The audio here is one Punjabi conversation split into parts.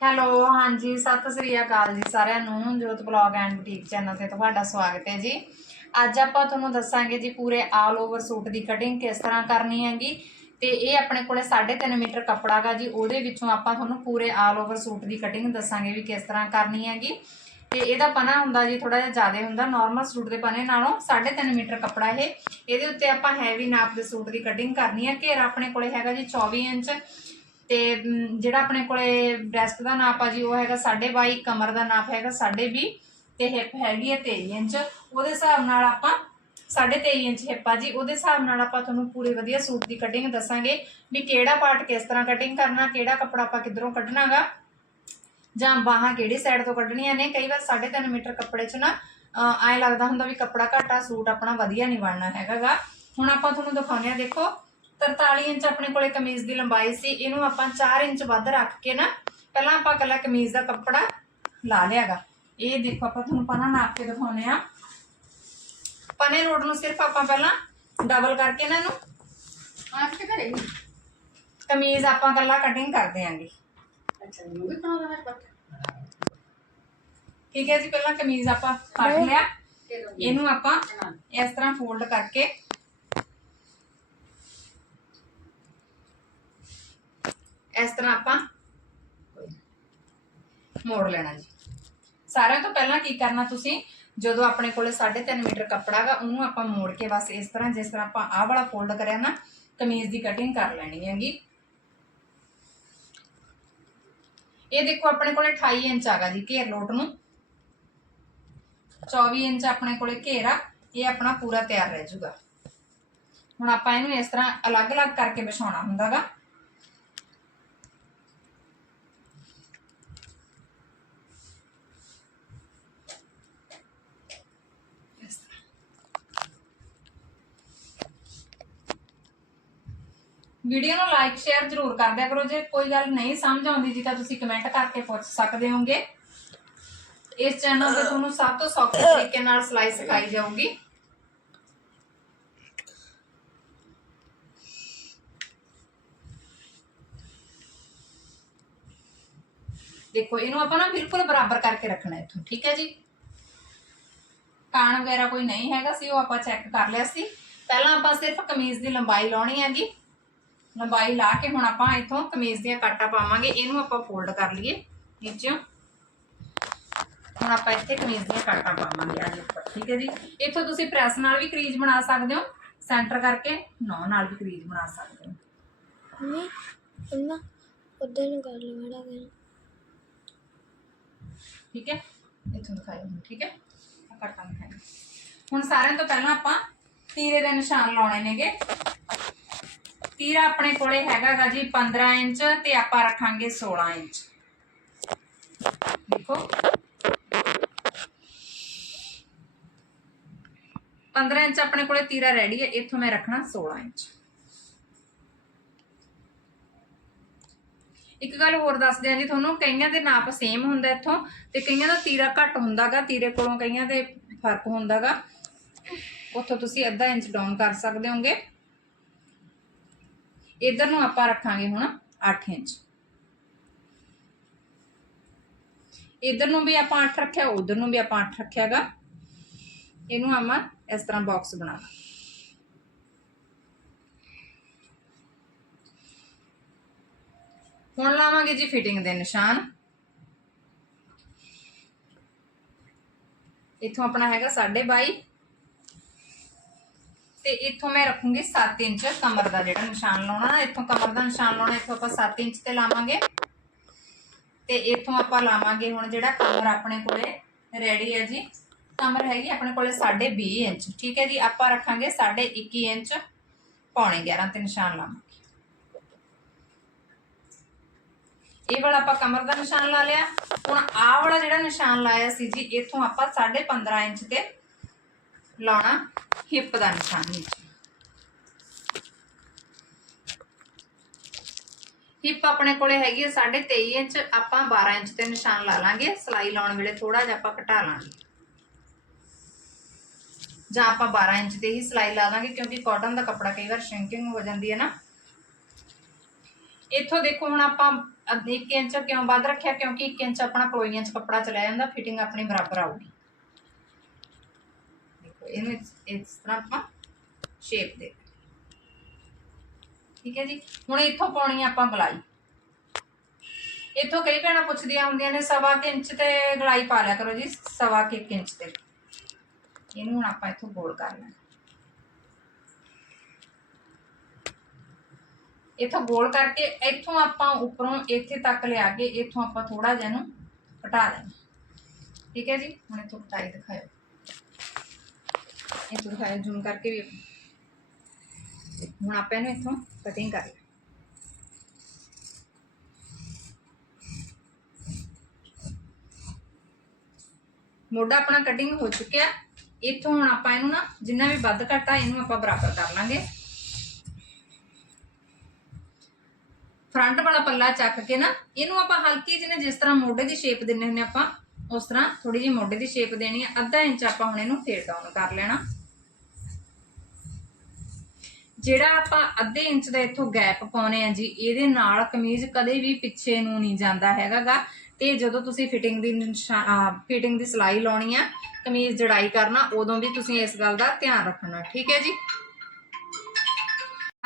ਹੈਲੋ, ਹਾਂਜੀ, ਸਤਿ ਸ੍ਰੀ ਅਕਾਲ ਜੀ ਸਾਰਿਆਂ ਨੂੰ, ਜੋਤ ਬਲੌਗ ਐਂਡ ਬੁਟੀਕ ਚੈਨਲ ਤੇ ਤੁਹਾਡਾ ਸਵਾਗਤ ਹੈ ਜੀ। ਅੱਜ ਆਪਾਂ ਤੁਹਾਨੂੰ ਦੱਸਾਂਗੇ ਜੀ ਪੂਰੇ ਆਲ ਓਵਰ ਸੂਟ ਦੀ ਕਟਿੰਗ ਕਿਸ ਤਰ੍ਹਾਂ ਕਰਨੀ ਹੈਗੀ ਤੇ ਇਹ ਆਪਣੇ ਕੋਲੇ 3.5 ਮੀਟਰ ਕੱਪੜਾ ਗਾ ਜੀ, ਉਹਦੇ ਵਿੱਚੋਂ ਆਪਾਂ ਤੁਹਾਨੂੰ ਪੂਰੇ ਆਲ ਓਵਰ ਸੂਟ ਦੀ ਕਟਿੰਗ ਦੱਸਾਂਗੇ ਵੀ ਕਿਸ ਤਰ੍ਹਾਂ ਕਰਨੀ ਹੈਗੀ। ਤੇ ਇਹਦਾ ਪਨਾ ਹੁੰਦਾ ਜੀ ਥੋੜਾ ਜਿਹਾ ਜ਼ਿਆਦਾ ਹੁੰਦਾ ਨਾਰਮਲ ਸੂਟ ਦੇ ਪਨੇ ਨਾਲੋਂ 3.5 ਮੀਟਰ ਕੱਪੜਾ ਇਹ। ਇਹਦੇ ਉੱਤੇ ਆਪਾਂ ਹੈਵੀ ਨਾਪ ਦੇ ਸੂਟ ਦੀ ਕਟਿੰਗ ਕਰਨੀ ਹੈ। ਘੇਰਾ ਆਪਣੇ ਕੋਲੇ ਹੈਗਾ ਜੀ 24 ਇੰਚ ਤੇ ਜਿਹੜਾ ਆਪਣੇ ਕੋਲੇ ਬ੍ਰੈਸਟ ਦਾ ਨਾਪ ਆ ਜੀ, ਉਹ ਹੈਗਾ 22.5 ਕਮਰ ਦਾ ਨਾਪ ਹੈਗਾ 20.5 ਤੇ ਹਿਪ ਹੈਗੀ ਹੈ 23 ਇੰਚ। ਉਹਦੇ ਹਿਸਾਬ ਨਾਲ ਆਪਾਂ 23.5 ਇੰਚ ਹਿਪ ਆ ਜੀ। ਉਹਦੇ ਹਿਸਾਬ ਨਾਲ ਆਪਾਂ ਤੁਹਾਨੂੰ ਪੂਰੇ ਵਧੀਆ ਸੂਟ ਦੀ ਕਟਿੰਗ ਦੱਸਾਂਗੇ ਵੀ ਕਿਹੜਾ ਪਾਰਟ ਕਿਸ ਤਰ੍ਹਾਂ ਕਟਿੰਗ ਕਰਨਾ, ਕਿਹੜਾ ਕੱਪੜਾ ਆਪਾਂ ਕਿੱਧਰੋਂ ਕੱਢਣਾਗਾ, ਜਾਂ ਬਾਹਾਂ ਕਿਹੜੀ ਸਾਈਡ ਤੋਂ ਕੱਢਣੀਆਂ ਨੇ। ਕਈ ਵਾਰ 3.5 ਮੀਟਰ ਕੱਪੜੇ 'ਚ ਨਾ ਐਂ ਲੱਗਦਾ ਹੁੰਦਾ ਵੀ ਕੱਪੜਾ ਘੱਟਾ ਸੂਟ ਆਪਣਾ ਵਧੀਆ ਨਹੀਂ ਬਣਨਾ ਹੈਗਾਗਾ। ਹੁਣ ਆਪਾਂ ਤੁਹਾਨੂੰ ਦਿਖਾਉਂਦੇ ਆ, ਦੇਖੋ 43 ਇੰਚ ਆਪਣੇ ਕੋਲੇ ਕਮੀਜ਼ ਦੀ ਲੰਬਾਈ ਸੀ ਇਹਨੂੰ ਆਪਾਂ 4 ਇੰਚ ਵੱਧ ਰੱਖ ਕੇ ਨਾ ਪਹਿਲਾਂ ਆਪਾਂ ਕੱਲਾ ਕਮੀਜ਼ ਦਾ ਕੱਪੜਾ ਲਾ ਲਿਆਗਾ। ਇਹ ਦੇਖੋ ਆਪਾਂ ਤੁਹਾਨੂੰ ਪਨਾ ਨਾਪ ਕੇ ਦਿਖਾਉਂਦੇ ਆ ਪਨੇ ਰੋਡ ਨੂੰ ਸਿਰਫ ਆਪਾਂ ਪਹਿਲਾਂ ਡਬਲ ਕਰਕੇ ਇਹਨਾਂ ਨੂੰ ਆਪ ਕੇ ਕਰੇਗੀ ਕਮੀਜ਼ ਆਪਾਂ ਕੱਲਾ ਕਟਿੰਗ ਕਰ ਦਿਆਂਗੇ। ਅੱਛਾ ਵੀ ਠੀਕ ਹੈ ਜੀ ਪਹਿਲਾਂ ਕਮੀਜ਼ ਆਪਾਂ ਕੱਟ ਲਿਆ। ਤੇ ਇਹਨੂੰ ਆਪਾਂ ਇਸ ਤਰ੍ਹਾਂ ਫੋਲਡ ਕਰਕੇ ਇਸ ਤਰ੍ਹਾਂ ਆਪਾਂ ਮੋੜ ਲੈਣਾ ਜੀ। ਸਾਰਿਆਂ ਤੋਂ ਪਹਿਲਾਂ ਕੀ ਕਰਨਾ ਤੁਸੀਂ? ਜਦੋਂ ਆਪਣੇ ਕੋਲੇ 3.5 ਮੀਟਰ ਕੱਪੜਾ ਗਾ, ਉਹਨੂੰ ਆਪਾਂ ਮੋੜ ਕੇ ਬਸ ਇਸ ਤਰ੍ਹਾਂ, ਜਿਸ ਤਰ੍ਹਾਂ ਆਪਾਂ ਆਹ ਵਾਲਾ ਫੋਲਡ ਕਰਿਆ ਨਾ, ਕਮੀਜ਼ ਦੀ ਕਟਿੰਗ ਕਰ ਲੈਣੀ ਹੈਗੀ। ਇਹ ਦੇਖੋ ਆਪਣੇ ਕੋਲੇ 28 ਇੰਚ ਆਗਾ ਜੀ ਘੇਰ ਲੋਟ ਨੂੰ। 24 ਇੰਚ ਆਪਣੇ ਕੋਲੇ ਘੇਰਾ ਇਹ ਆਪਣਾ ਪੂਰਾ ਤਿਆਰ ਰਹਿ ਜਾਊਗਾ ਹੁਣ ਆਪਾਂ ਇਹਨੂੰ ਇਸ ਤਰ੍ਹਾਂ ਅਲੱਗ-ਅਲੱਗ ਕਰਕੇ ਵਿਛਾਉਣਾ ਹੁੰਦਾਗਾ ਵੀਡੀਓ ਨੂੰ ਲਾਈਕ ਸ਼ੇਅਰ ਜ਼ਰੂਰ ਕਰ ਦਿਆ ਕਰੋ। ਜੇ ਕੋਈ ਗੱਲ ਨਹੀਂ ਸਮਝ ਆਉਂਦੀ ਜੀ ਤਾਂ ਤੁਸੀਂ ਕਮੈਂਟ ਕਰਕੇ ਪੁੱਛ ਸਕਦੇ ਹੋਗੇ। ਇਸ ਚੈਨਲ ਤੇ ਤੁਹਾਨੂੰ ਸਭ ਤੋਂ ਸੌਖੇ ਤਰੀਕੇ ਨਾਲ ਸਿਲਾਈ ਸਿਖਾਈ ਜਾਊਗੀ। ਦੇਖੋ, ਇਹਨੂੰ ਆਪਾਂ ਨਾ ਬਿਲਕੁਲ ਬਰਾਬਰ ਕਰਕੇ ਰੱਖਣਾ ਇੱਥੋਂ, ਠੀਕ ਹੈ ਜੀ? ਕਾਣ ਵਗੈਰਾ ਕੋਈ ਨਹੀਂ ਹੈਗਾ ਸੀ, ਉਹ ਆਪਾਂ ਚੈੱਕ ਕਰ ਲਿਆ ਸੀ। ਪਹਿਲਾਂ ਆਪਾਂ ਸਿਰਫ ਕਮੀਜ਼ ਦੀ ਲੰਬਾਈ ਲਾਉਣੀ ਹੈ ਜੀ ਲੰਬਾਈ ਲਾ ਕੇ ਹੁਣ ਆਪਾਂ ਇੱਥੋਂ ਕਮੀਜ਼ ਦੀਆਂ ਕਾਟਾ ਪਾਵਾਂਗੇ ਇਹਨੂੰ ਆਪਾਂ ਫੋਲਡ ਕਰ ਲਈਏ ਨੀਚੋਂ। ਹੁਣ ਆਪਾਂ ਇੱਥੇ ਕਮੀਜ਼ ਦੀਆਂ ਕਾਟਾਂ ਪਾਵਾਂਗੇ ਆ ਉੱਪਰ ਠੀਕ ਹੈ ਜੀ। ਇੱਥੋਂ ਤੁਸੀਂ ਪ੍ਰੈਸ ਨਾਲ ਵੀ ਕਰੀਜ਼ ਬਣਾ ਸਕਦੇ ਹੋ ਸੈਂਟਰ ਕਰਕੇ ਨੌ ਨਾਲ ਵੀ ਕਰੀਜ਼ ਬਣਾ ਸਕਦੇ ਹੋ। ਮੰਮੀ ਅੰਮਾ ਉਧਰ ਨੂੰ ਕਰ ਲਓ ਮੇਰਾ ਗੱਲ ਠੀਕ ਹੈ? ਇੱਥੋਂ ਦਿਖਾਇਓ ਹੁਣ ਠੀਕ ਹੈ? ਆ ਕਾਟਾਂ ਦਿਖਾਇਓ ਹੁਣ ਸਾਰਿਆਂ ਤੋਂ ਪਹਿਲਾਂ ਆਪਾਂ ਤੀਰੇ ਦੇ ਨਿਸ਼ਾਨ ਲਾਉਣੇ ਨੇਗੇ। ਤੀਰਾ ਆਪਣੇ ਕੋਲੇ ਹੈਗਾਗਾ ਜੀ 15 ਇੰਚ ਤੇ ਆਪਾਂ ਰੱਖਾਂਗੇ 16 ਇੰਚ। ਦੇਖੋ। 15 ਇੰਚ ਆਪਣੇ ਕੋਲੇ ਤੀਰਾ ਰੈਡੀ ਹੈ, ਇੱਥੋਂ ਮੈਂ ਰੱਖਣਾ 16 ਇੰਚ। ਇੱਕ ਗੱਲ ਹੋਰ ਦੱਸਦੇ ਆ ਜੀ ਤੁਹਾਨੂੰ, ਕਈਆਂ ਦੇ ਨਾਪ ਸੇਮ ਹੁੰਦਾ ਇੱਥੋਂ ਤੇ ਕਈਆਂ ਦਾ ਤੀਰਾ ਘੱਟ ਹੁੰਦਾਗਾ, ਤੀਰੇ ਕੋਲੋਂ ਕਈਆਂ ਦੇ ਫ਼ਰਕ ਹੁੰਦਾਗਾ। ਉੱਥੋਂ ਤੁਸੀਂ ਅੱਧਾ ਇੰਚ ਡਾਊਨ ਕਰ ਸਕਦੇ ਹੋਗੇ। ਇਧਰ ਨੂੰ ਆਪਾਂ ਰੱਖਾਂਗੇ ਹੁਣ 8 ਇੰਚ। ਇਧਰ ਨੂੰ ਵੀ ਆਪਾਂ 8 ਰੱਖਿਆ, ਉਧਰ ਨੂੰ ਵੀ ਆਪਾਂ 8 ਰੱਖਿਆਗਾ। ਇਹਨੂੰ ਆਪਾਂ ਇਸ ਤਰ੍ਹਾਂ ਬਾਕਸ ਬਣਾ ਹੁਣ ਲਾਵਾਂਗੇ ਜੀ ਫਿਟਿੰਗ ਦੇ ਨਿਸ਼ਾਨ। ਇੱਥੋਂ ਆਪਣਾ ਹੈਗਾ 22.5 ਤੇ ਇੱਥੋਂ ਮੈਂ ਰੱਖੂੰਗੀ 7 ਇੰਚ ਕਮਰ ਦਾ ਜਿਹੜਾ ਨਿਸ਼ਾਨ ਲਾਉਣਾ ਨਾ, ਇੱਥੋਂ ਕਮਰ ਦਾ ਨਿਸ਼ਾਨ ਲਾਉਣਾ, ਇੱਥੋਂ ਆਪਾਂ 7 ਇੰਚ ਤੇ ਲਾਵਾਂਗੇ। ਤੇ ਇੱਥੋਂ ਆਪਾਂ ਲਾਵਾਂਗੇ ਹੁਣ ਜਿਹੜਾ ਕਮਰ ਆਪਣੇ ਕੋਲੇ ਰੈਡੀ ਹੈ ਜੀ। ਕਮਰ ਹੈਗੀ ਆਪਣੇ ਕੋਲੇ 20.5 ਇੰਚ, ਠੀਕ ਹੈ ਜੀ? ਆਪਾਂ ਰੱਖਾਂਗੇ 21 ਇੰਚ, ਪੌਣੇ 11 ਤੇ ਨਿਸ਼ਾਨ ਲਾਵਾਂਗੇ। ਇਹ ਵਾਲਾ ਆਪਾਂ ਕਮਰ ਦਾ ਨਿਸ਼ਾਨ ਲਾ ਲਿਆ। ਹੁਣ ਆਹ ਵਾਲਾ ਜਿਹੜਾ ਨਿਸ਼ਾਨ ਲਾਇਆ ਸੀ ਜੀ, ਇੱਥੋਂ ਆਪਾਂ 15.5 ਇੰਚ ਤੇ ਲਾਉਣਾ ਹਿੱਪ ਦਾ ਨਿਸ਼ਾਨ ਨੀਚੇ ਹਿੱਪ ਆਪਣੇ ਕੋਲੇ ਹੈਗੀ ਹੈ 23.5 ਇੰਚ ਆਪਾਂ 12 ਇੰਚ ਤੇ ਨਿਸ਼ਾਨ ਲਾ ਲਾਂਗੇ ਸਲਾਈ ਲਾਉਣ ਵੇਲੇ ਥੋੜਾ ਜਿਹਾ ਆਪਾਂ ਘਟਾ ਲਾਂਗੇ ਜਾਂ ਆਪਾਂ 12 ਇੰਚ ਤੇ ਹੀ ਸਲਾਈ ਲਾ ਦਾਂਗੇ ਕਿਉਂਕਿ ਕਾਟਨ ਦਾ ਕੱਪੜਾ ਕਈ ਵਾਰ ਸ਼ਰਿੰਕਿੰਗ ਹੋ ਜਾਂਦੀ ਹੈ ਨਾ ਇੱਥੋਂ ਦੇਖੋ ਹੁਣ ਆਪਾਂ ਅੱਧ 1 ਇੰਚ ਕਿਉਂ ਵੱਧ ਰੱਖਿਆ ਕਿਉਂਕਿ 1 ਇੰਚ ਆਪਣਾ ਪਲੋਈਆਂ 'ਚ ਕੱਪੜਾ ਚਲਾ ਜਾਂਦਾ ਫਿਟਿੰਗ ਆਪਣੀ ਬਰਾਬਰ ਆਊਗੀ ਦੇਖੋ ਇਹਨੂੰ ਇਸ- ਤਰ੍ਹਾਂ ਆਪਾਂ ਸ਼ੇਪ ਦੇ ਠੀਕ ਹੈ ਜੀ? ਹੁਣ ਇੱਥੋਂ ਪਾਉਣੀ ਆਪਾਂ ਗਲਾਈ ਇੱਥੋਂ ਕਈ ਭੈਣਾਂ ਪੁੱਛਦੀਆਂ ਹੁੰਦੀਆਂ ਨੇ, ਸਵਾ ਕੁ ਇੰਚ ਤੇ ਗਲਾਈ ਪਾ ਲਿਆ ਕਰੋ ਜੀ, ਸਵਾ ਕੁ ਇੱਕ ਇੰਚ ਤੇ। ਇਹਨੂੰ ਹੁਣ ਆਪਾਂ ਇੱਥੋਂ ਗੋਲ ਕਰ ਲੈਣਾ। ਇੱਥੋਂ ਗੋਲ ਕਰਕੇ ਇੱਥੋਂ ਆਪਾਂ ਉੱਪਰੋਂ ਇੱਥੇ ਤੱਕ ਲਿਆ ਕੇ ਇੱਥੋਂ ਆਪਾਂ ਥੋੜਾ ਜਿਹਾ ਇਹਨੂੰ ਘਟਾ ਦੇਣਾ। ਠੀਕ ਹੈ ਜੀ? ਹੁਣ ਇੱਥੋਂ ਕਟਾਈ ਦਿਖਾਓ ਇਹ ਤੋਂ ਦਿਖਾਓ ਜ਼ੂਮ ਕਰਕੇ ਵੀ ਹੁਣ ਆਪਾਂ ਇਹਨੂੰ ਇੱਥੋਂ ਕਟਿੰਗ ਕਰ ਲਈ ਮੋਢਾ ਆਪਣਾ ਕਟਿੰਗ ਹੋ ਚੁੱਕਿਆ। ਇੱਥੋਂ ਹੁਣ ਆਪਾਂ ਇਹਨੂੰ ਨਾ ਜਿੰਨਾ ਵੀ ਵੱਧ ਘੱਟ ਇਹਨੂੰ ਆਪਾਂ ਬਰਾਬਰ ਕਰ ਲਾਂਗੇ। ਫਰੰਟ ਵਾਲਾ ਪੱਲਾ ਚੱਕ ਕੇ ਨਾ, ਇਹਨੂੰ ਆਪਾਂ ਹਲਕੀ ਜਿਹੀ ਜਿਸ ਤਰ੍ਹਾਂ ਮੋਢੇ ਦੀ ਸ਼ੇਪ ਦਿੰਨੇ ਹੁੰਦੇ ਆਪਾਂ, ਉਸ ਤਰ੍ਹਾਂ ਥੋੜੀ ਜਿਹੀ ਮੋਢੇ ਦੀ ਸ਼ੇਪ ਦੇਣੀ ਹੈ ਅੱਧਾ ਇੰਚ ਆਪਾਂ ਹੁਣ ਇਹਨੂੰ ਫੇਰ ਡਾਊਨ ਕਰ ਲੈਣਾ। ਜਿਹੜਾ ਆਪਾਂ ਅੱਧੇ ਇੰਚ ਦਾ ਇੱਥੋਂ ਗੈਪ ਪਾਉਨੇ ਆ ਜੀ, ਇਹਦੇ ਨਾਲ ਕਮੀਜ਼ ਕਦੇ ਵੀ ਪਿੱਛੇ ਨੂੰ ਨਹੀਂ ਜਾਂਦਾ ਹੈਗਾਗਾ। ਤੇ ਜਦੋਂ ਤੁਸੀਂ ਫਿਟਿੰਗ ਦੀ ਫਿਟਿੰਗ ਦੀ ਸਿਲਾਈ ਲਾਉਣੀ ਆ, ਕਮੀਜ਼ ਜੜਾਈ ਕਰਨਾ, ਉਦੋਂ ਵੀ ਤੁਸੀਂ ਇਸ ਗੱਲ ਦਾ ਧਿਆਨ ਰੱਖਣਾ, ਠੀਕ ਹੈ ਜੀ?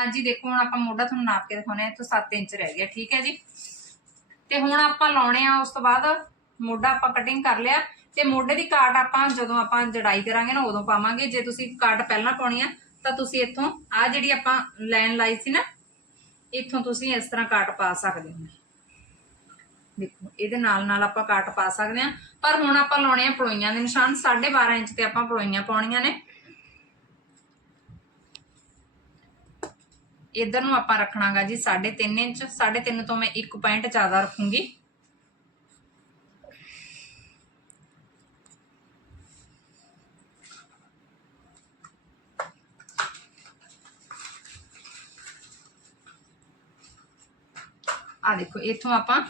ਹਾਂਜੀ, ਦੇਖੋ, ਹੁਣ ਆਪਾਂ ਮੋਢਾ ਤੁਹਾਨੂੰ ਨਾਪ ਕੇ ਦਿਖਾਉਣੇ ਆ, ਇੱਥੋਂ 7 ਇੰਚ ਰਹਿ ਗਿਆ, ਠੀਕ ਹੈ ਜੀ? ਤੇ ਹੁਣ ਆਪਾਂ ਲਾਉਣੇ ਆ, ਉਸ ਤੋਂ ਬਾਅਦ ਮੋਢਾ ਆਪਾਂ ਕਟਿੰਗ ਕਰ ਲਿਆ। ਤੇ ਮੋਢੇ ਦੀ ਕਾਟ ਆਪਾਂ ਜਦੋਂ ਆਪਾਂ ਜੜਾਈ ਕਰਾਂਗੇ ਨਾ, ਉਦੋਂ ਪਾਵਾਂਗੇ। ਜੇ ਤੁਸੀਂ ਕਾਟ ਪਹਿਲਾਂ ਪਾਉਣੀ ਆ ਤਾਂ ਤੁਸੀਂ ਇੱਥੋਂ ਆ ਜਿਹੜੀ ਆਪਾਂ ਲਾਈਨ ਲਾਈ ਸੀ ਨਾ, ਇੱਥੋਂ ਤੁਸੀਂ ਇਸ ਤਰ੍ਹਾਂ ਕਾਟ ਪਾ ਸਕਦੇ ਹੋ। ਦੇਖੋ, ਇਹਦੇ ਨਾਲ ਨਾਲ ਆਪਾਂ ਕਾਟ ਪਾ ਸਕਦੇ ਹਾਂ। ਪਰ ਹੁਣ ਆਪਾਂ ਲਾਉਣੇ ਆ ਪਲੋਈਆਂ ਦੇ ਨਿਸ਼ਾਨ 12.5 ਇੰਚ ਤੇ ਆਪਾਂ ਪਲੋਈਆਂ ਪਾਉਣੀਆਂ ਨੇ। ਇਧਰ ਨੂੰ ਆਪਾਂ ਰੱਖਣਾਗਾ ਜੀ 3.5 ਇੰਚ 3.5 ਤੋਂ ਮੈਂ 1 ਪੁਆਇੰਟ ਜ਼ਿਆਦਾ ਰੱਖੂੰਗੀ। ਆ ਦੇਖੋ, ਇੱਥੋਂ ਆਪਾਂ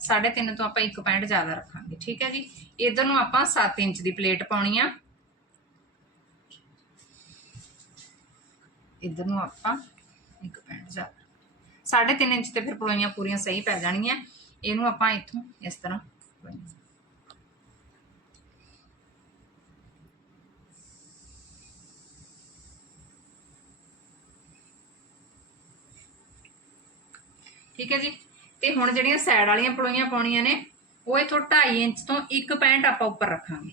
3.5 ਤੋਂ ਆਪਾਂ 1 ਪੁਆਇੰਟ ਜ਼ਿਆਦਾ ਰੱਖਾਂਗੇ, ਠੀਕ ਹੈ ਜੀ? ਇਧਰ ਨੂੰ ਆਪਾਂ 7 ਇੰਚ ਦੀ ਪਲੇਟ ਪਾਉਣੀ ਆ। ਇਧਰ ਨੂੰ ਆਪਾਂ 1 ਪੁਆਇੰਟ ਜ਼ਿਆਦਾ 3.5 ਇੰਚ ਤੇ ਫਿਰ ਪਲੋਈਆਂ ਪੂਰੀਆਂ ਸਹੀ ਪੈ ਜਾਣਗੀਆਂ ਇਹਨੂੰ ਆਪਾਂ ਇੱਥੋਂ ਇਸ ਤਰ੍ਹਾਂ ਠੀਕ ਹੈ ਜੀ? ਤੇ ਹੁਣ ਜਿਹੜੀਆਂ ਸਾਈਡ ਵਾਲੀਆਂ ਪਲੋਈਆਂ ਪਾਉਣੀਆਂ ਨੇ, ਉਹ ਇਥੋਂ 2.5 ਇੰਚ ਤੋਂ 1.65 ਆਪਾਂ ਉੱਪਰ ਰੱਖਾਂਗੇ।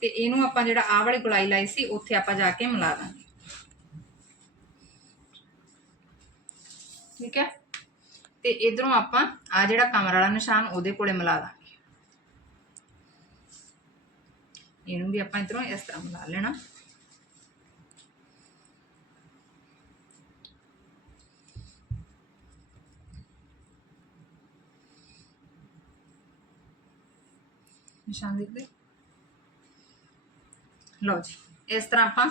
ਤੇ ਇਹਨੂੰ ਆਪਾਂ ਜਿਹੜਾ ਆਹ ਵਾਲੀ ਗੁਲਾਈ ਲਾਈ ਸੀ, ਉੱਥੇ ਆਪਾਂ ਜਾ ਕੇ ਮਿਲਾ ਦਾਂਗੇ। ਠੀਕ ਹੈ? ਤੇ ਇਧਰੋਂ ਆਪਾਂ ਆ ਜਿਹੜਾ ਕਮਰ ਵਾਲਾ ਨਿਸ਼ਾਨ, ਉਹਦੇ ਕੋਲੇ ਮਿਲਾ ਦਾਂਗੇ। ਇਹਨੂੰ ਵੀ ਆਪਾਂ ਇਧਰੋਂ ਇਸ ਤਰ੍ਹਾਂ ਮਿਲਾ ਲੈਣਾ। ਨਿਸ਼ਾਨ ਦੇਖਦੇ ਲਓ ਜੀ, ਇਸ ਤਰ੍ਹਾਂ ਆਪਾਂ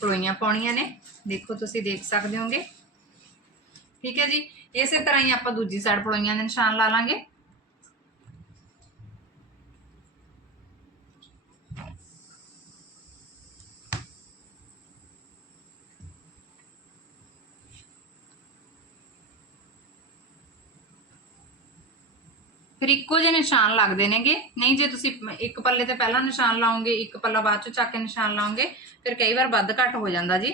ਪਲੋਈਆਂ ਪਾਉਣੀਆਂ ਨੇ। ਦੇਖੋ ਤੁਸੀਂ ਦੇਖ ਸਕਦੇ ਹੋਗੇ। ਠੀਕ ਹੈ ਜੀ, ਇਸੇ ਤਰ੍ਹਾਂ ਹੀ ਆਪਾਂ ਦੂਜੀ ਸਾਈਡ ਪਲੋਈਆਂ ਦੇ ਨਿਸ਼ਾਨ ਲਾ ਲਾਂਗੇ। ਫਿਰ ਇੱਕੋ ਜਿਹੇ ਨਿਸ਼ਾਨ ਲੱਗਦੇ ਨੇਗੇ। ਨਹੀਂ, ਜੇ ਤੁਸੀਂ ਇੱਕ ਪੱਲੇ ਤੇ ਪਹਿਲਾਂ ਨਿਸ਼ਾਨ ਲਾਓਗੇ, ਇੱਕ ਪੱਲਾ ਬਾਅਦ ਚ ਚੱਕ ਕੇ ਨਿਸ਼ਾਨ ਲਾਓਗੇ, ਫਿਰ ਕਈ ਵਾਰ ਵੱਧ ਘੱਟ ਹੋ ਜਾਂਦਾ ਜੀ।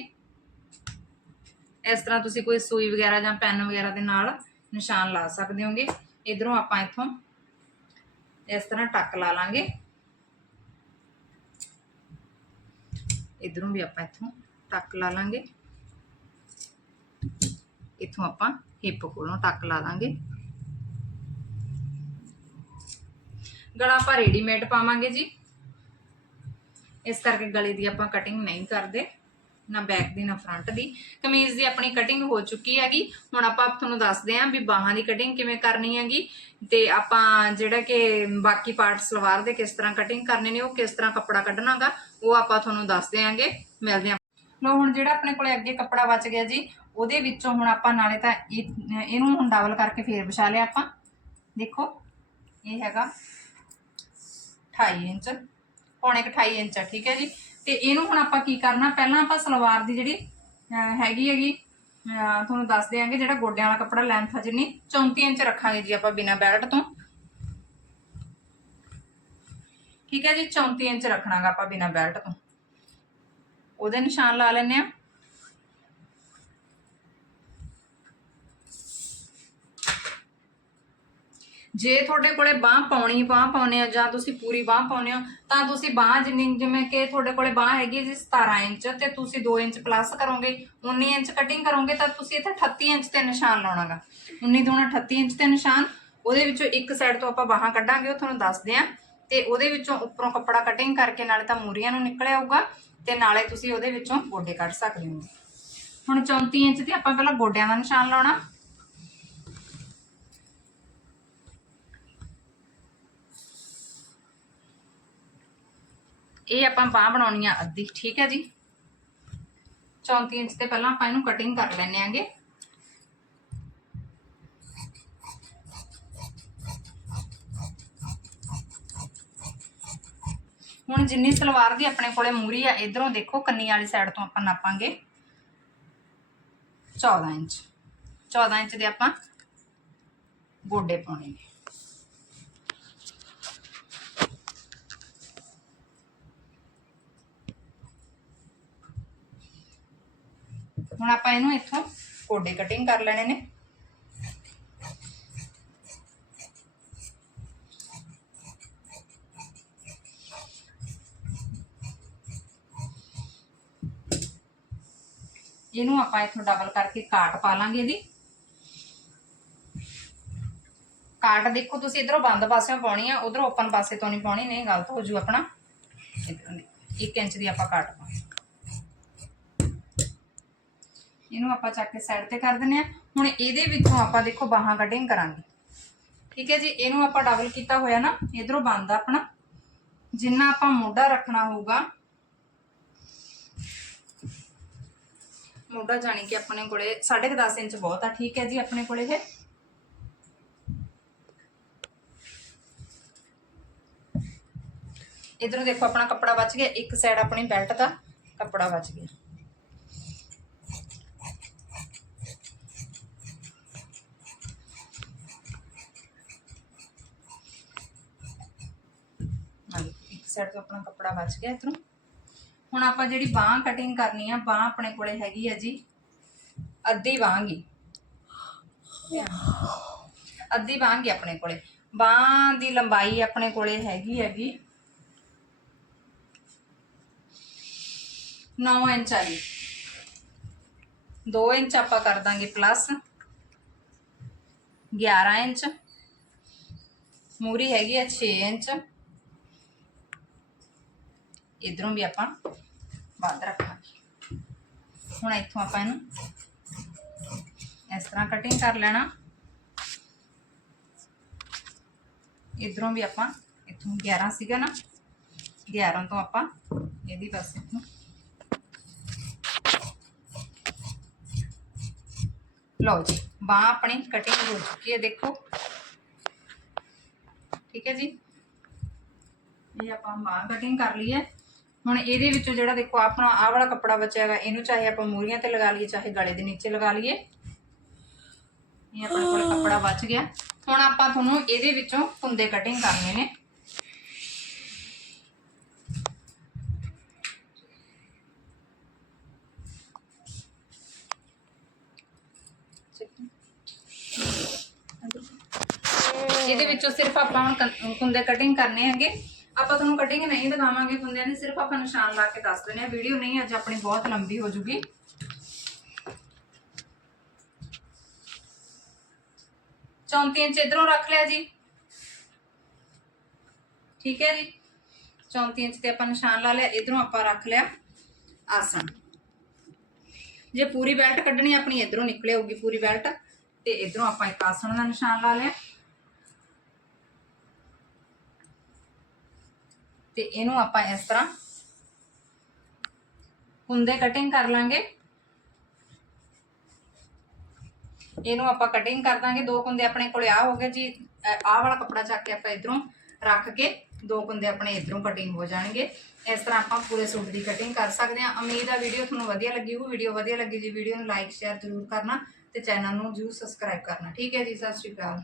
ਇਸ ਤਰ੍ਹਾਂ ਤੁਸੀਂ ਕੋਈ ਸੂਈ ਵਗੈਰਾ ਜਾਂ ਪੈਨ ਵਗੈਰਾ ਦੇ ਨਾਲ ਨਿਸ਼ਾਨ ਲਾ ਸਕਦੇ ਹੋਗੇ। ਇਧਰੋਂ ਆਪਾਂ ਇੱਥੋਂ ਇਸ ਤਰ੍ਹਾਂ ਟੱਕ ਲਾ ਲਾਂਗੇ। ਇਧਰੋਂ ਵੀ ਆਪਾਂ ਇੱਥੋਂ ਟੱਕ ਲਾ ਲਾਂਗੇ। ਇੱਥੋਂ ਆਪਾਂ ਹਿੱਪ ਕੋਲੋਂ ਟੱਕ ਲਾ ਦਾਂਗੇ ਗਲਾ ਆਪਾਂ ਰੈਡੀਮੇਡ ਪਾਵਾਂਗੇ ਜੀ। ਇਸ ਕਰਕੇ ਗਲੇ ਦੀ ਆਪਾਂ ਕਟਿੰਗ ਨਹੀਂ ਕਰਦੇ, ਨਾ ਬੈਕ ਦੀ, ਨਾ ਫਰੰਟ ਦੀ। ਕਮੀਜ਼ ਦੀ ਆਪਣੀ ਕਟਿੰਗ ਹੋ ਚੁੱਕੀ ਹੈਗੀ। ਹੁਣ ਆਪਾਂ ਤੁਹਾਨੂੰ ਦੱਸਦੇ ਆਂ ਵੀ ਬਾਹਾਂ ਦੀ ਕਟਿੰਗ ਕਿਵੇਂ ਕਰਨੀ ਹੈਗੀ ਤੇ ਆਪਾਂ ਜਿਹੜਾ ਕਿ ਬਾਕੀ ਪਾਰਟ ਸਲਵਾਰ ਦੇ ਕਿਸ ਤਰ੍ਹਾਂ ਕਟਿੰਗ ਕਰਨੇ ਨੇ, ਉਹ ਕਿਸ ਤਰ੍ਹਾਂ ਕੱਪੜਾ ਕੱਢਣਾਗਾ ਉਹ ਆਪਾਂ ਤੁਹਾਨੂੰ ਦੱਸ ਦਿਆਂਗੇ ਮਿਲਦੇ ਆਂ ਲੋ ਹੁਣ ਜਿਹੜਾ ਆਪਣੇ ਕੋਲੇ ਅੱਗੇ ਕੱਪੜਾ ਬਚ ਗਿਆ ਜੀ, ਉਹਦੇ ਵਿੱਚੋਂ ਹੁਣ ਆਪਾਂ ਨਾਲੇ ਤਾਂ ਇਹਨੂੰ ਹੁਣ ਡਬਲ ਕਰਕੇ ਫੇਰ ਵਿਛਾ ਲਿਆ ਆਪਾਂ। ਦੇਖੋ, ਇਹ ਹੈਗਾ। 28 ਇੰਚ, ਪੌਣੇ ਕੁ 28 ਇੰਚ ਆ ਠੀਕ ਹੈ ਜੀ। ਤੇ ਇਹਨੂੰ ਹੁਣ ਆਪਾਂ ਕੀ ਕਰਨਾ, ਪਹਿਲਾਂ ਆਪਾਂ ਸਲਵਾਰ ਦੀ ਜਿਹੜੀ, ਅਹ, ਹੈਗੀ ਹੈਗੀ, ਅਹ, ਤੁਹਾਨੂੰ ਦੱਸ ਦਿਆਂਗੇ ਜਿਹੜਾ ਗੋਡਿਆਂ ਵਾਲਾ ਕੱਪੜਾ ਲੈਂਥ ਆ ਜਿੰਨੀ 34 ਇੰਚ ਰੱਖਾਂਗੇ ਜੀ ਆਪਾਂ ਬਿਨਾ ਬੈਲਟ ਤੋਂ। ਠੀਕ ਹੈ ਜੀ 34 ਇੰਚ ਰੱਖਣਾਗਾ ਆਪਾਂ ਬਿਨਾ ਬੈਲਟ ਤੋਂ। ਉਹਦੇ ਨਿਸ਼ਾਨ ਲਾ ਲੈਣੇ ਆ ਜੇ ਤੁਹਾਡੇ ਕੋਲੇ ਬਾਹ ਪਾਉਣੀ, ਬਾਹ ਪਾਉਨੇ ਆ ਜਾਂ ਤੁਸੀਂ ਪੂਰੀ ਬਾਹ ਪਾਉਨੇ ਹੋ, ਤਾਂ ਤੁਸੀਂ ਬਾਹ ਜਿੰਨੀ ਜਿਵੇਂ ਕਿ ਤੁਹਾਡੇ ਕੋਲੇ ਬਾਹ ਹੈਗੀ ਜੀ 17 ਇੰਚ ਤੇ ਤੁਸੀਂ 2 ਇੰਚ ਪਲੱਸ ਕਰੋਗੇ 19 ਇੰਚ ਕਟਿੰਗ ਕਰੋਗੇ ਤਾਂ ਤੁਸੀਂ ਇੱਥੇ 38 ਇੰਚ ਤੇ ਨਿਸ਼ਾਨ ਲਾਉਣਾਗਾ। 19 ਦੂਣਾ 38 ਇੰਚ ਤੇ ਨਿਸ਼ਾਨ, ਉਹਦੇ ਵਿੱਚੋਂ ਇੱਕ ਸਾਈਡ ਤੋਂ ਆਪਾਂ ਬਾਹਾਂ ਕੱਢਾਂਗੇ, ਉਹ ਤੁਹਾਨੂੰ ਦੱਸਦੇ ਆ। ਤੇ ਉਹਦੇ ਵਿੱਚੋਂ ਉੱਪਰੋਂ ਕੱਪੜਾ ਕਟਿੰਗ ਕਰਕੇ ਨਾਲੇ ਤਾਂ ਮੂਰੀਆਂ ਨੂੰ ਨਿਕਲ ਆਊਗਾ, ਤੇ ਨਾਲੇ ਤੁਸੀਂ ਉਹਦੇ ਵਿੱਚੋਂ ਗੋਡੇ ਕੱਢ ਸਕਦੇ ਹੋ। ਹੁਣ 34 ਇੰਚ ਤੇ ਆਪਾਂ ਪਹਿਲਾਂ ਗੋਡਿਆਂ ਦਾ ਨਿਸ਼ਾਨ ਲਾਉਣਾ। ਇਹ ਆਪਾਂ ਬਾਹ ਬਣਾਉਣੀ ਆ ਅੱਧੀ, ਠੀਕ ਹੈ ਜੀ? 34 ਇੰਚ ਤੇ ਪਹਿਲਾਂ ਆਪਾਂ ਇਹਨੂੰ ਕਟਿੰਗ ਕਰ ਲੈਣੇ ਆਂਗੇ। ਹੁਣ ਜਿੰਨੀ ਸਲਵਾਰ ਦੀ ਆਪਣੇ ਕੋਲੇ ਮੂਰੀ ਆ, ਇਧਰੋਂ ਦੇਖੋ ਕੰਨੀ ਵਾਲੀ ਸਾਈਡ ਤੋਂ ਆਪਾਂ ਨਾਪਾਂਗੇ। 14 ਇੰਚ। 14 ਇੰਚ ਦੇ ਆਪਾਂ ਗੋਡੇ ਪਾਉਣੇ ਨੇ। ਹੁਣ ਆਪਾਂ ਇਹਨੂੰ ਇੱਥੋਂ ਗੋਡੇ ਕਟਿੰਗ ਕਰ ਲੈਣੇ ਨੇ। ਇਹਨੂੰ ਆਪਾਂ ਇੱਥੋਂ ਡਬਲ ਕਰਕੇ ਕਾਟ ਪਾ ਲਾਂਗੇ ਇਹਦੀ। ਕਾਟ ਦੇਖੋ ਤੁਸੀਂ ਇਧਰੋਂ ਬੰਦ ਪਾਸਿਓਂ ਪਾਉਣੀ ਆ, ਉਧਰੋਂ ਓਪਨ ਪਾਸੇ ਤੋਂ ਨਹੀਂ ਪਾਉਣੀ, ਨਹੀਂ ਗਲਤ ਹੋ ਜੂ ਆਪਣਾ। 1 ਇੰਚ ਦੀ ਆਪਾਂ ਕਾਟ ਪਾਉਣੀ ਇਹਨੂੰ ਆਪਾਂ ਚੱਕ ਕੇ ਸਾਈਡ ਤੇ ਕਰ ਦਿੰਨੇ ਆ ਹੁਣ ਇਹਦੇ ਵਿੱਚੋਂ ਆਪਾਂ ਦੇਖੋ ਬਾਹਾਂ ਕਟਿੰਗ ਕਰਾਂਗੇ। ਠੀਕ ਹੈ ਜੀ? ਇਹਨੂੰ ਆਪਾਂ ਡਬਲ ਕੀਤਾ ਹੋਇਆ ਨਾ, ਇਧਰੋਂ ਬੰਦ ਆਪਣਾ। ਜਿੰਨਾ ਆਪਾਂ ਮੋਢਾ ਰੱਖਣਾ ਹੋਊਗਾ, ਮੋਢਾ ਜਾਣੀ ਕਿ ਆਪਣੇ ਕੋਲੇ 10.5 ਇੰਚ ਬਹੁਤ ਆ। ਠੀਕ ਹੈ ਜੀ ਆਪਣੇ ਕੋਲੇ ਇਹ? ਇਧਰੋਂ ਦੇਖੋ ਆਪਣਾ ਕੱਪੜਾ ਬਚ ਗਿਆ। ਇੱਕ ਸਾਈਡ ਆਪਣੀ ਬੈਲਟ ਦਾ ਕੱਪੜਾ ਬਚ ਗਿਆ ਹਾਂਜੀ, ਇੱਕ ਸਾਈਡ ਤੋਂ ਆਪਣਾ ਕੱਪੜਾ ਬਚ ਗਿਆ ਇਧਰੋਂ। ਹੁਣ ਆਪਾਂ ਜਿਹੜੀ ਬਾਹ ਕਟਿੰਗ ਕਰਨੀ ਆ, ਬਾਹ ਆਪਣੇ ਕੋਲੇ ਹੈਗੀ ਆ ਜੀ। ਅੱਧੀ ਬਾਂਗੀ ਅੱਧੀ ਬਾਂਗੀ ਆਪਣੇ ਕੋਲੇ। ਬਾਹ ਦੀ ਲੰਬਾਈ ਆਪਣੇ ਕੋਲੇ ਹੈਗੀ ਹੈਗੀ 9 ਇੰਚ ਆਈ 2 ਇੰਚ ਆਪਾਂ ਕਰ ਦਾਂਗੇ ਪਲੱਸ 11 ਇੰਚ। ਮੂਰੀ ਹੈਗੀ ਆ 6 ਇੰਚ। ਇਧਰੋਂ ਵੀ ਆਪਾਂ ਬੰਦ ਰੱਖਾਂਗੇ ਹੁਣ ਇੱਥੋਂ ਆਪਾਂ ਇਹਨੂੰ ਇਸ ਤਰ੍ਹਾਂ ਕਟਿੰਗ ਕਰ ਲੈਣਾ ਇਧਰੋਂ ਵੀ ਆਪਾਂ ਇੱਥੋਂ 11 ਸੀਗਾ ਨਾ 11 ਤੋਂ ਆਪਾਂ ਇਹਦੀ ਬਸ ਇੱਥੋਂ ਲਓ ਜੀ ਬਾਹ ਆਪਣੀ ਕਟਿੰਗ ਹੋ ਚੁੱਕੀ ਹੈ ਦੇਖੋ ਠੀਕ ਹੈ ਜੀ ਇਹ ਆਪਾਂ ਬਾਹ ਕਟਿੰਗ ਕਰ ਲਈ ਹੈ ਹੁਣ ਇਹਦੇ ਵਿੱਚੋਂ ਜਿਹੜਾ ਦੇਖੋ ਆਪਣਾ ਆਹ ਵਾਲਾ ਕੱਪੜਾ ਬਚਿਆ ਹੈਗਾ, ਇਹਨੂੰ ਚਾਹੇ ਆਪਾਂ ਮੂਰੀਆਂ ਤੇ ਲਗਾ ਲਈਏ, ਚਾਹੇ ਗਲੇ ਦੇ ਨੀਚੇ ਲਗਾ ਲਈਏ। ਇਹ ਆਪਣੇ ਕੋਲ ਕੱਪੜਾ ਬਚ ਗਿਆ। ਹੁਣ ਆਪਾਂ ਤੁਹਾਨੂੰ ਇਹਦੇ ਵਿੱਚੋਂ ਕੁੰਦੇ ਕਟਿੰਗ ਕਰਨੇ ਨੇ। ਇਹਦੇ ਵਿੱਚੋਂ ਸਿਰਫ ਆਪਾਂ ਹੁਣ ਕੰ- ਕੁੰਦੇ ਕਟਿੰਗ ਕਰਨੇ ਹੈਗੇ। ਆਪਾਂ ਤੁਹਾਨੂੰ ਕਟਿੰਗ ਨਹੀਂ ਦਿਖਾਵਾਂਗੇ ਕੁੰਦਿਆਂ ਦੀ ਸਿਰਫ ਆਪਾਂ ਨਿਸ਼ਾਨ ਲਾ ਕੇ ਦੱਸ ਦਿੰਦੇ ਆ ਵੀਡੀਓ ਨਹੀਂ, ਅੱਜ ਆਪਣੀ ਬਹੁਤ ਲੰਬੀ ਹੋ ਜੂਗੀ। ਚੌਂਤੀ ਇੰਚ ਇਧਰੋਂ ਰੱਖ ਲਿਆ ਜੀ। ਠੀਕ ਹੈ ਜੀ? 34 ਇੰਚ ਤੇ ਆਪਾਂ ਨਿਸ਼ਾਨ ਲਾ ਲਿਆ, ਇਧਰੋਂ ਆਪਾਂ ਰੱਖ ਲਿਆ ਆਸਣ। ਜੇ ਪੂਰੀ ਬੈਲਟ ਕੱਢਣੀ ਆਪਣੀ ਇਧਰੋਂ ਨਿਕਲੇ ਹੋਊਗੀ ਪੂਰੀ ਬੈਲਟ। ਤੇ ਇਧਰੋਂ ਆਪਾਂ ਇੱਕ ਆਸਣ ਦਾ ਨਿਸ਼ਾਨ ਲਾ ਲਿਆ। ਤੇ ਇਹਨੂੰ ਆਪਾਂ ਇਸ ਤਰ੍ਹਾਂ ਕੁੰਦੇ ਕਟਿੰਗ ਕਰ ਲਾਂਗੇ ਇਹਨੂੰ ਆਪਾਂ ਕਟਿੰਗ ਕਰ ਦਾਂਗੇ ਦੋ ਕੁੰਦੇ ਆਪਣੇ ਕੋਲੇ ਆ ਹੋ ਗਏ ਜੀ ਅ- ਆਹ ਵਾਲਾ ਕੱਪੜਾ ਚੱਕ ਕੇ ਆਪਾਂ ਇਧਰੋਂ ਰੱਖ ਕੇ ਦੋ ਕੁੰਦੇ ਆਪਣੇ ਇਧਰੋਂ ਕਟਿੰਗ ਹੋ ਜਾਣਗੇ ਇਸ ਤਰ੍ਹਾਂ ਆਪਾਂ ਪੂਰੇ ਸੂਟ ਦੀ ਕਟਿੰਗ ਕਰ ਸਕਦੇ ਹਾਂ ਉਮੀਦ ਆ ਵੀਡੀਓ ਤੁਹਾਨੂੰ ਵਧੀਆ ਲੱਗੀ ਹੋਊ ਵੀਡੀਓ ਵਧੀਆ ਲੱਗੀ ਜੀ ਵੀਡੀਓ ਨੂੰ ਲਾਈਕ ਸ਼ੇਅਰ ਜ਼ਰੂਰ ਕਰਨਾ ਤੇ ਚੈਨਲ ਨੂੰ ਜਰੂਰ ਸਬਸਕ੍ਰਾਈਬ ਕਰਨਾ ਠੀਕ ਹੈ ਜੀ ਸਤਿ ਸ਼੍ਰੀ ਅਕਾਲ